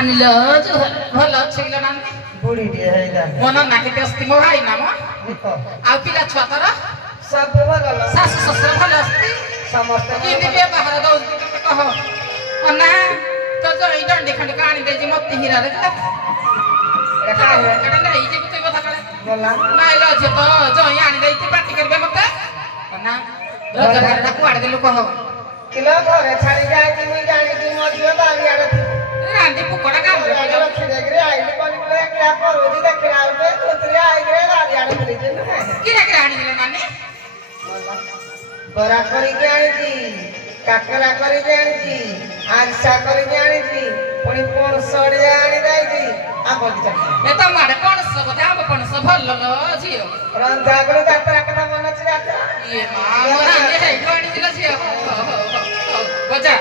নানিল ভাল ଅଛି କିଲୋ ନାନୀ ବୁଢୀ ଟିଏ ହେଇଗଲାଣି ମୋ ନନା କେତେ ଅସ୍ତି ମୋ ଭାଇ ନା ମ ଆଉ ପିଲା ଛୁଆ ତୋର ସବୁ ଭଲ ଶାଶୁ ଶ୍ୱଶୁର ଭଲ ଅସ୍ତି ସମସ୍ତେ କେମିତି ବ୍ୟବହାର ଦଉଛୁ କହ ନା ତ ଜଇ ଦଣ୍ଡି ଖଣ୍ଡି ଆଣି ଦେଇଛି ମତେ ହୀରାରେ ଏଟା ନେଇଯିବୁ ତୁଇ କଥା କଳେ ନାଇଁ ଲ ଝିଅ ତ ଜଇ ଆଣି ଦେଇଛି ପାଟି କରିବେ ମତେ ନା ରୋଜଗାରଟା କୁଆଡେ ଦେଲୁ କହ କିଲୋ ଘରେ ଛାଡି ଯାଇଛି ମୁଁ ଜାଣିଛି ମୋ ଝିଅ ବାରିଆଡେ ରାନ୍ଧି ପୁକଡା କାମ ରଖି ଦେଇକିରି ଆଇଲି ପନିପରିବା କିଣା କରୁଛି ଦେଖିଲା ବେଳକୁ ତୁତୁରିଆ ଆଇକିରି ବାରିଆଡେ ବୁଲିଛି କିରା କିରା ଆଣିଦେଲ ନାନୀ ବରା କରିକି ଆଣିଛି କାକରା କରିକି ଆଣିଛି ଆରିସା କରିକି ଆଣିଛି ପୁଣି ପଣସ ଅଡ଼ିଆ ଆଣି ଦେଇଛି ଆମ୍ବ ଦିଟା ଏ ତମ ଆଡେ ପଣସ ବୋଧେ ଆମ୍ବ ପଣସ ଭଲ ଲୋ ଝିଅ ରଞ୍ଜାଗୁରୁ ଯାତ୍ରା କଥା ମନେ ଅଛି ଯାତ୍ରା ଇଏ ମା ରାନ୍ଧି ହେଇଠୁ ଆଣିଥିଲ ଝିଅ ବଜା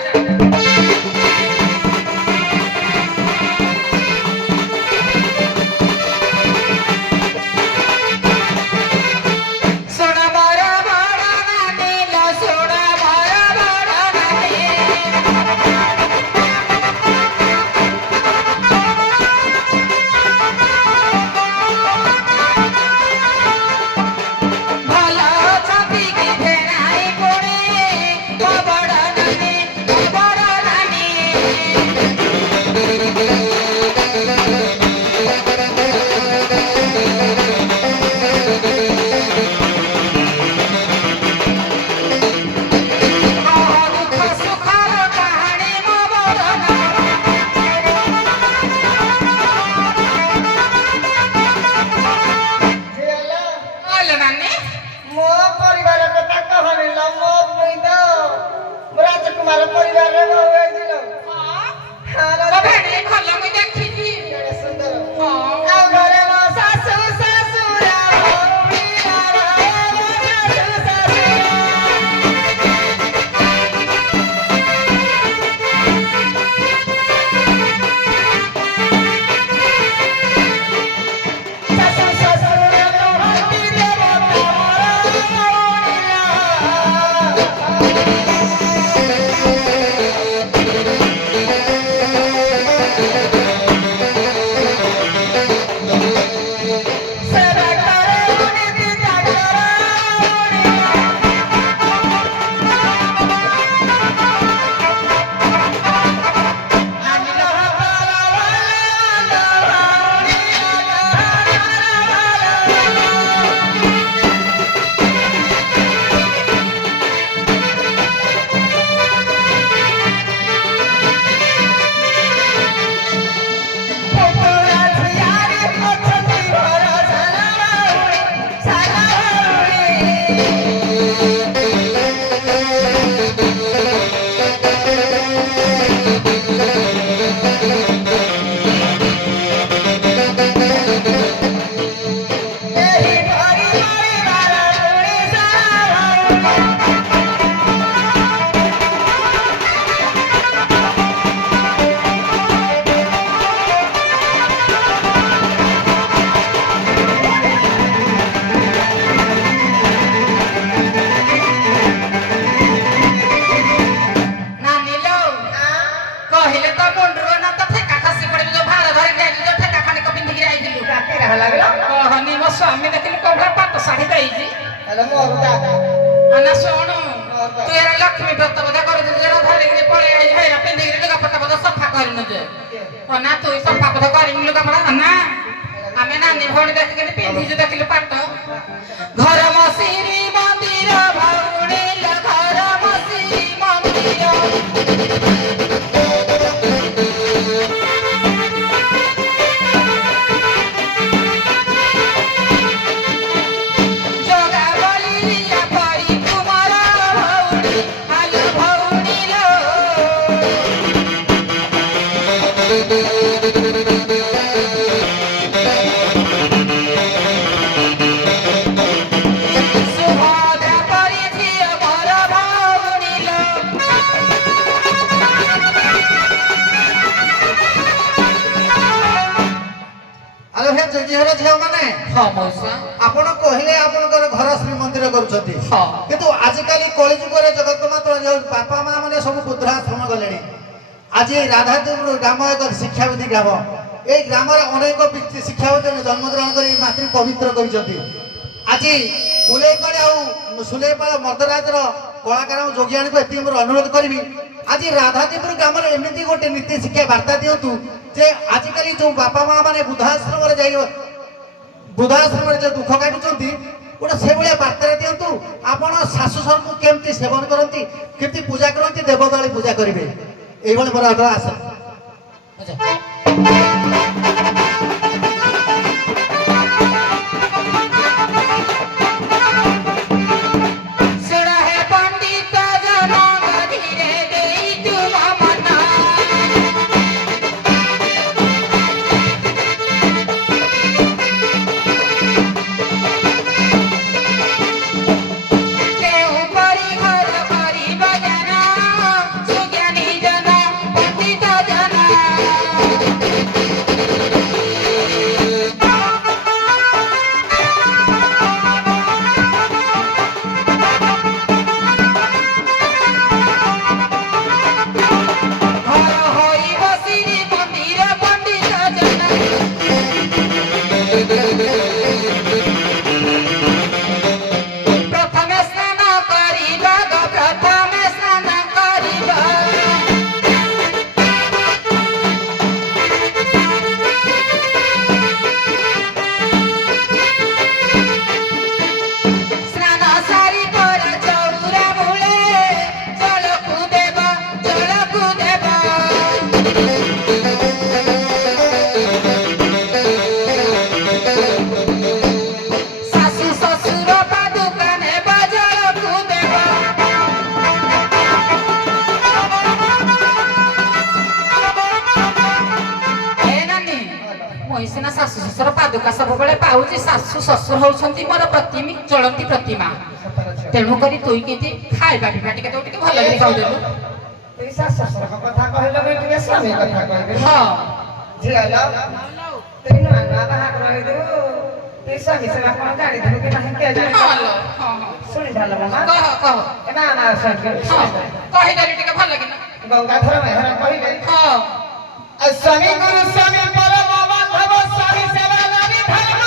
ସ୍ୱାମୀ ଦେଖିଲି କୋଉଭଳିଆ ପାଟ ଶାଢୀ ଦେଇଛି ନା ଶୁଣୁ ତୁ ଏରା ଲକ୍ଷ୍ମୀ ବ୍ରତ ବୋଧେ କରୁଛୁ ଧରିକିରି ପଳେଇ ଆଇ ହେରା ପିନ୍ଧିକିରି ଲୁଗାପଟା ବୋଧେ ସଫା କରିନୁ ଯେ ନା ତୁ ସଫା ବୋଧେ କରିନି ଲୁଗାପଟା ନା ଆମେ ନାନୀ ଭଉଣୀ ଦେଖିକିରି ପିନ୍ଧିଛୁ ଦେଖିଲୁ ପାଟ ଘର ମସିରି ମନ୍ଦିର ଭଉଣୀ ଘର ମସିରି ମନ୍ଦିର ଆପଣ କହିଲେ ଆପଣଙ୍କର ଘର ଶ୍ରୀମନ୍ଦିର କରୁଛନ୍ତି କିନ୍ତୁ ଆଜିକାଲି କଳିଯୁଗରେ ଜଗନ୍ନାଥ ବାପା ମା ମାନେ ସବୁ ବୃଦ୍ଧାଶ୍ରମ ଗଲେଣି ଆଜି এই ରାଧାଦେବପୁର ଗ୍ରାମ ଏକ ଶିକ୍ଷାବିଧି ଗ୍ରାମ। এই ଗ୍ରାମରେ ଅନେକ ଶିକ୍ଷାବିତ ଜନ୍ମଗ୍ରହଣ କରି ମାତୃ ପବିତ୍ର କରିଛନ୍ତି। ଆଜି କୁଲେଇପାଳ ଆଉ ସୁଲେଇପାଳ ମର୍ଦ୍ଦରାଜର କଳାକାରଙ୍କୁ ଯୋଗୀ ଆଣିକୁ ଏତିକି ମୋର ଅନୁରୋଧ କରିବି। ଆଜି ରାଧାଦେବପୁର ଗ୍ରାମରେ ଏମିତି ଗୋଟେ ନୀତି ଶିକ୍ଷା ବାର୍ତ୍ତା ଦିଅନ୍ତୁ ଯେ ଆଜିକାଲି ଯୋଉ ବାପା ମା ମାନେ ବୃଦ୍ଧାଶ୍ରମରେ ଯୋଉ ଦୁଃଖ କାଟୁଛନ୍ତି ଗୋଟେ ସେଭଳିଆ ବାର୍ତ୍ତାରେ ଦିଅନ୍ତୁ। ଆପଣ ଶାଶୁ ଶ୍ୱଶୁରଙ୍କୁ କେମିତି ସେବନ କରନ୍ତି, କେମିତି ପୂଜା କରନ୍ତି, ଦେବଦାଳୀ ପୂଜା କରିବେ, এইভাবে বড় আগ্রহ আছে। ସିନା ଶାଶୁ ଶ୍ୱଶୁର ପାଦୁକା ସବୁବେଳେ ପାଉଛି, ଶାଶୁ ଶ୍ୱଶୁର ହଉଛନ୍ତି ମୋର ଚଳନ୍ତି ପ୍ରତିମା। ତେଣୁକରି ତୁଇ କେମିତି ଖାଇବା ପିଇବା ଟିକେ ତୁ ଟିକେ ଭଲ କରି ଖାଉଦେଲୁ। ତୁଇ ଶାଶୁ ଶ୍ୱଶୁରଙ୍କ କଥା କହିଲ ବି ଟିକେ ସ୍ୱାମୀ କଥା କହିବି। ହଁ ଝିଅ ଲୋ, ତୁଇ ନୂଆ ନୂଆ ବାହାଘର ହେଇଥିବୁ, ତୁଇ ସ୍ୱାମୀ ସେବା କଣ ଜାଣିଥିବୁ କି ନାହିଁ କେଜାଣି? ହଁ ଲୋ, ହଁ ହଁ ଶୁଣିଥାଲ ମାମା, କହ କହ। ଏବେ ଆମ କହିଦେଲି ଟିକେ ଭଲ କିନା। ଗଙ୍ଗାଧର ମେହର କହିଲେ ହଁ ସ୍ୱାମୀ ଗୁରୁ ସ୍ୱାମୀ ପରମ ବାନ୍ଧବ, ସ୍ୱାମୀ ସେବା ନାରୀ ଧର୍ମ।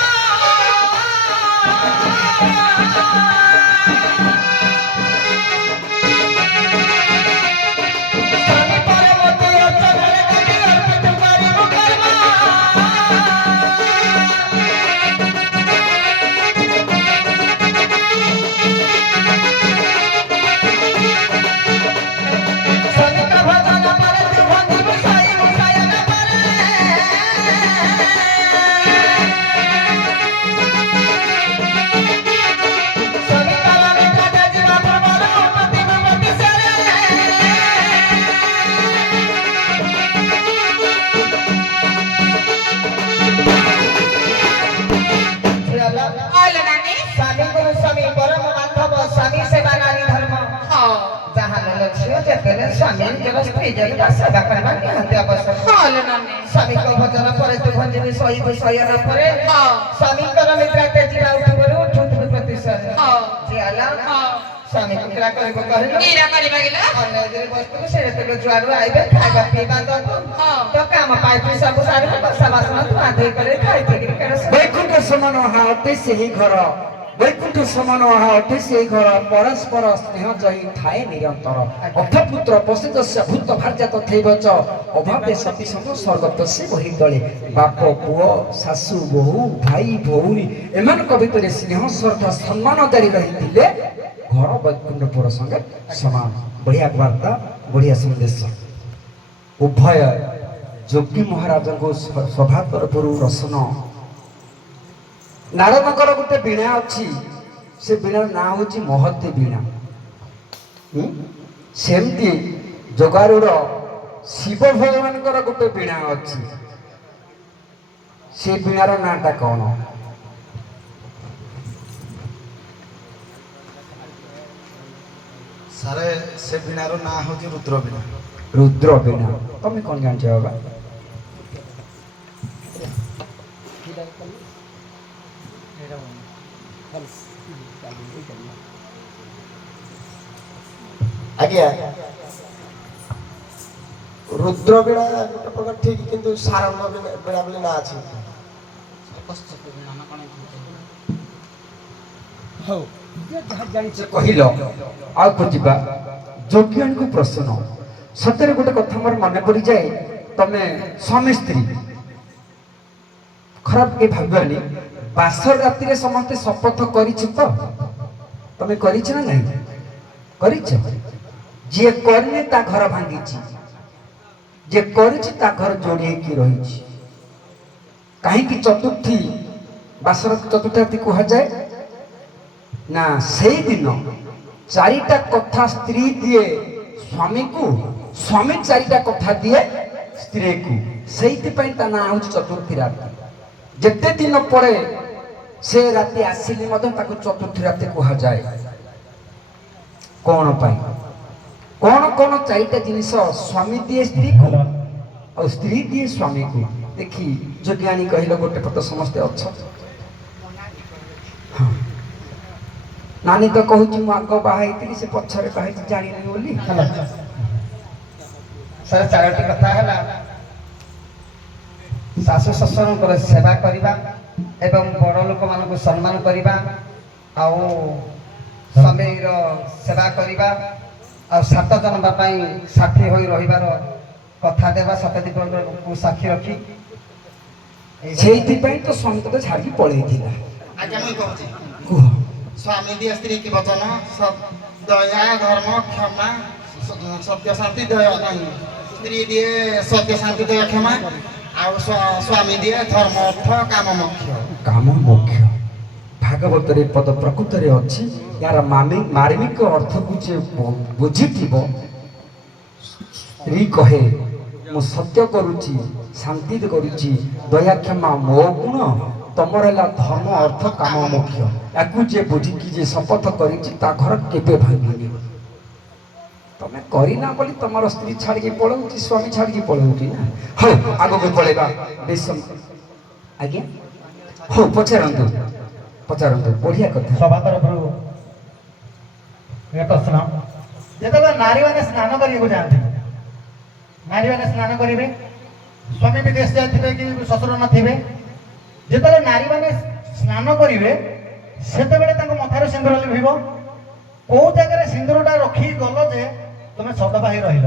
ସ୍ୱାମୀ ପରମତି ଅଚଳରେ ଗତି ଅର୍ପିତ କରିବୁ କର୍ମ। ସ୍ୱାମୀଙ୍କ ଭଜନ ପରେ ତୁ ବନ୍ଧିବୁ ସାଇବୁ ସାୟନ ପରେ। ସ୍ୱାମୀଙ୍କର ନିକଟ ଯିବା ପୂର୍ବରୁ ପତିକୁ ପତି ସେରେ। କହିଲେ ନାନୀ। ସ୍ୱାମୀ ଗୁରୁ ସ୍ୱାମୀ ପରମ ବାନ୍ଧବ, ସ୍ୱାମୀ ସେବା ନାରୀ ଧର୍ମ। ହଁ ଯାହାହେଲେ ଝିଅ ଯେତେବେଳେ ସ୍ୱାମୀ ନିଜର ସ୍ତ୍ରୀ ଯଦି ସେବା କରିବା ନିହାତି ଆବଶ୍ୟକ। ହଁ ଲୋ ନାନୀ। ସ୍ୱାମୀଙ୍କ ଭଜନ ପରେ ତୁ ଭଞ୍ଜିବୁ ଶୋଇବୁ ଶୟନ ପରେ। ହଁ ସ୍ୱାମୀଙ୍କର ନିଦ୍ରାତେ ଯିବା ଉଠିବରୁ ଉଠୁଥିବୁ ପ୍ରତିଶତ। ହଁ ଝିଅଲା ହଁ ସ୍ୱାମୀକୁ କିରା କରିବୁ କହିଲୁ? କିରା କରିବା ଗିଲା? ଅନେକରେ ବସିଥିବୁ, ସେ ଯେତେବେଳେ ଯୁଆଡୁ ଆଇବେ ଖାଇବା ପିଇବା ଦବୁ। ହଁ ତ କାମ ପାଇବୁ ସବୁ ସାରିବୁ, ବର୍ଷା ବାସନ ତୁ ଆଧେଇ କରି ଖାଇଥିକିରି କେଡ଼େ ବୈକୁଣ୍ଠ ସମାନ ଆହା ଅଟେ ସେହି ଘର, ବୈକୁଣ୍ଠ ସମାନ ଆହା ଅଟେ ସେହି ଘର, ପରସ୍ପର ସ୍ନେହ ଜୟୀ ଥାଏ ନିରନ୍ତର। ଅର୍ଥପୁତ୍ର ପଶିଦସ୍ୟ ଭୂତ ଭାର୍ଯ୍ୟାତ ଥୈବଚ, ଅଭାବେ ସତୀ ସମ ସ୍ୱର୍ଗତ ସେ ବହି ତଳେ। ବାପ ପୁଅ ଶାଶୁ ବୋହୂ ଭାଇ ଭଉଣୀ ଏମାନଙ୍କ ଭିତରେ ସ୍ନେହ ଶ୍ରଦ୍ଧା ସମ୍ମାନ ଜାରି ରହିଥିଲେ ଘର ବୈକୁଣ୍ଠପୁର ସଙ୍ଗେ ସମାନ। ବଢିଆ ବାର୍ତ୍ତା, ବଢିଆ ସନ୍ଦେଶ। ଉଭୟ ଯୋଗୀ ମହାରାଜଙ୍କୁ ସଭା ତରଫରୁ ରସନ। ନାରଦଙ୍କର ଗୋଟେ ବୀଣା ଅଛି, ସେ ବୀଣାର ନାଁ ହଉଛି ମହତୀ ବୀଣା। ସେମିତି ଯୋଗାରୁର ଶିବ ଭଗବାନଙ୍କର ଗୋଟେ ବୀଣା ଅଛି, ସେ ବୀଣାର ନାଁଟା କଣ? ସାରେ ସେ ବୀଣାର ନାଁ ହଉଛି ରୁଦ୍ର ବୀଣା। ରୁଦ୍ର ବୀଣା। ତମେ କଣ ଜାଣିଛ ବାବା? ଆଜ୍ଞା ରୁଦ୍ର ବେଳା ଗୋଟେ ପ୍ରକାର ଠିକ କିନ୍ତୁ ସାରଙ୍ଗ ବେଳା ବୋଲି ନା ଅଛି। ହଉ ଯାହା ଜାଣିଛ କହିଲ ଆଉ ଖୋଜିବା ଯୋଗ୍ୟାଙ୍କୁ ପ୍ରଶ୍ନ ସତରେ ଗୋଟେ କଥା ମୋର ମନେ ପଡ଼ିଯାଏ ତମେ ସ୍ୱାମୀ ସ୍ତ୍ରୀ ଖରାପ କେହି ଭାବିବାନି ବାସର ରାତିରେ ସମସ୍ତେ ଶପଥ କରିଛ ତ ତମେ କରିଛ ନା ନାହିଁ କରିଛ ଯିଏ କରିନି ତା ଘର ଭାଙ୍ଗିଛି ଯିଏ କରିଛି ତା ଘର ଯୋଡ଼ି ହେଇକି ରହିଛି କାହିଁକି ଚତୁର୍ଥୀ ବାସର ଚତୁର୍ଥୀ ରାତି କୁହାଯାଏ ନା ସେଇଦିନ ଚାରିଟା କଥା ସ୍ତ୍ରୀ ଦିଏ ସ୍ୱାମୀକୁ ସ୍ୱାମୀ ଚାରିଟା କଥା ଦିଏ ସ୍ତ୍ରୀକୁ ସେଇଥିପାଇଁ ତା ନାଁ ହେଉଛି ଚତୁର୍ଥୀ ରାତି ଯେତେ ଦିନ ପରେ ସେ ରାତି ଆସିଲେ ମଧ୍ୟ ତାକୁ ଚତୁର୍ଥୀ ରାତି କୁହାଯାଏ କଣ ପାଇଁ କଣ କଣ ଚାରିଟା ଜିନିଷ ସ୍ୱାମୀ ଦିଏ ସ୍ତ୍ରୀକୁ ଆଉ ସ୍ତ୍ରୀ ଦିଏ ସ୍ୱାମୀକୁ ଦେଖି ଯୋଗ୍ୟାଣୀ କହିଲ ଗୋଟେ ପଟ ସମସ୍ତେ ଅଛ ନାନୀ ତ କହୁଛି ମୁଁ ଆଗ ବାହା ହେଇଥିଲି ସେ ପଛରେ ବାହା ହେଇଛି ଜାଣିନି ବୋଲି ସାର୍ ଚାରୋଟି କଥା ହେଲା ଶାଶୁ ଶ୍ୱଶୁରଙ୍କର ସେବା କରିବା ଏବଂ ବଡ଼ ଲୋକମାନଙ୍କୁ ସମ୍ମାନ କରିବା ଆଉ ସ୍ୱାମୀର ସେବା କରିବା ଆଉ 7 ଜଣଙ୍କ ପାଇଁ ସାଥୀ ହୋଇ ରହିବାର କଥା ଦେବା ଶତଦୀପକୁ ସାକ୍ଷୀ ରଖି ସେଇଥିପାଇଁ ତ ସ୍ୱାମୀ ତତେ ଛାଡ଼ିକି ପଳେଇଥିଲା ଆଜ୍ଞା ମୁଁ କହୁଛି କୁହ ସ୍ୱାମୀ ଦିଏ ସ୍ତ୍ରୀ କି ବଚନ ଦୟା ଧର୍ମ କ୍ଷମା ସତ୍ୟ ଶାନ୍ତି ଦୟା ନାହିଁ ସ୍ତ୍ରୀ ଦିଏ ସତ୍ୟ ଶାନ୍ତି ଦୟା କ୍ଷମା ଆଉ ସ୍ୱାମୀ ଦିଏ ଧର୍ମ ଅର୍ଥ କାମ ମୋକ୍ଷ କାମ ମୋକ୍ଷ ଭାଗବତରେ ପଦ ପ୍ରକୃତରେ ଅଛି ଏହାର ମାର୍ମିକ ଅର୍ଥକୁ ଯେ ବୁଝିଥିବ ସ୍ତ୍ରୀ କହେ ମୁଁ ସତ୍ୟ କରୁଛି ଶାନ୍ତି କରୁଛି ଦୟା କ୍ଷମା ମୋ ଗୁଣ ତମର ହେଲା ଧର୍ମ ଅର୍ଥ କାମ ମୋକ୍ଷ ୟାକୁ ଯିଏ ବୁଝିକି ଯେ ଶପଥ କରିଛି ତା ଘର କେବେ ଭାଙ୍ଗିନି ତମେ କରିନା ବୋଲି ତମର ସ୍ତ୍ରୀ ଛାଡ଼ିକି ପଳଉଛି ସ୍ୱାମୀ ଛାଡ଼ିକି ପଳଉଛି ନା ହଉ ଆଗକୁ ପଳେଇବା ଆଜ୍ଞା ହଉ ପଚାରନ୍ତୁ ବଢିଆ କଥା ସଭା ତରଫରୁ ପ୍ରଶ୍ନ ଯେତେବେଳେ ନାରୀମାନେ ସ୍ନାନ କରିବାକୁ ଯାଆନ୍ତି ନାରୀମାନେ ସ୍ନାନ କରିବେ ସ୍ୱାମୀ ବିଦେଶ ଯାଇଥିବେ କି ଶ୍ୱଶୁର ନଥିବେ ଯେତେବେଳେ ନାରୀମାନେ ସ୍ନାନ କରିବେ ସେତେବେଳେ ତାଙ୍କ ମଥାରେ ସିନ୍ଦୁର ଲିଭିବ କୋଉ ଜାଗାରେ ସିନ୍ଦୁରଟା ରଖିକି ଗଲ ଯେ ତମେ ସଦବା ହେଇ ରହିଲ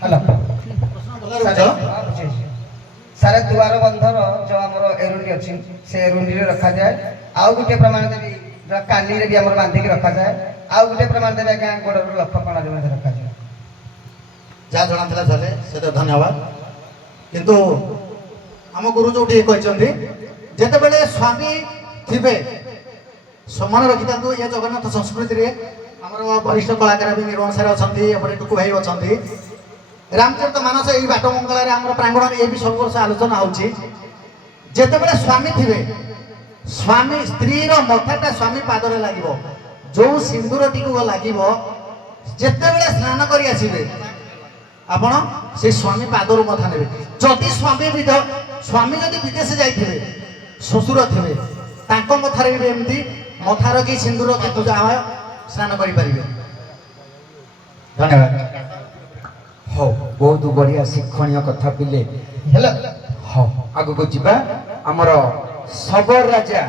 ହ୍ୟାଲୋ ସାରେ ଦୁଆର ବନ୍ଧର ଯୋଉ ଆମର ଏରୁଣ୍ଡି ଅଛି ସେ ଏରୁଣ୍ଡିରେ ରଖାଯାଏ ଆଉ ଗୋଟେ ପ୍ରମାଣ ଦେବି କାନିରେ ବି ଆମର ବାନ୍ଧିକି ରଖାଯାଏ ଆଉ ଗୋଟେ ପ୍ରମାଣ ଦେବି ଆଜ୍ଞା ଗୋଡ଼ର ଲକ୍ଷକଣାରେ ମଧ୍ୟ ରଖାଯାଏ ଯାହା ଜଣାଥିଲା ଚାଲେ ସେଟା ଧନ୍ୟବାଦ କିନ୍ତୁ ଆମ ଗୁରୁ ଯୋଉଠି କହିଛନ୍ତି ଯେତେବେଳେ ସ୍ୱାମୀ ଥିବେ ସମାନ ରଖିଥାନ୍ତୁ ଏ ଜଗନ୍ନାଥ ସଂସ୍କୃତିରେ ଆମର ବରିଷ୍ଠ କଳାକାର ବି ନିର୍ମାଣ ସାର୍ ଅଛନ୍ତି ଏପଟେ ଟୁକୁ ଭାଇ ଅଛନ୍ତି ରାମଚରିତ ମାନସ ଏଇ ବାଟ ମଙ୍ଗଳାରେ ଆମର ପ୍ରାଙ୍ଗଣରେ ଏ ବି ସବୁ ବର୍ଷ ଆଲୋଚନା ହେଉଛି ଯେତେବେଳେ ସ୍ୱାମୀ ଥିବେ ସ୍ୱାମୀ ସ୍ତ୍ରୀର ମଥାଟା ସ୍ୱାମୀ ପାଦରେ ଲାଗିବ ଯୋଉ ସିନ୍ଦୁରଟିକୁ ଲାଗିବ ଯେତେବେଳେ ସ୍ନାନ କରି ଆସିବେ ଆପଣ ସେ ସ୍ୱାମୀ ପାଦରୁ ମଥା ନେବେ ଯଦି ସ୍ୱାମୀ ଯଦି ବିଦେଶ ଯାଇଥିବେ ଶ୍ୱଶୁର ଥିବେ ତାଙ୍କ ମଥାରେ ବି ଏମିତି ମଥା ରଖି ସିନ୍ଦୁର ସ୍ନାନ କରିପାରିବେ ଧନ୍ୟବାଦ ହଉ ବହୁତ ବଢିଆ ଶିକ୍ଷଣୀୟ କଥା ପିଲେ ହେଲା ହଉ ଆଗକୁ ଯିବା ଆମର ଶବର ରାଜା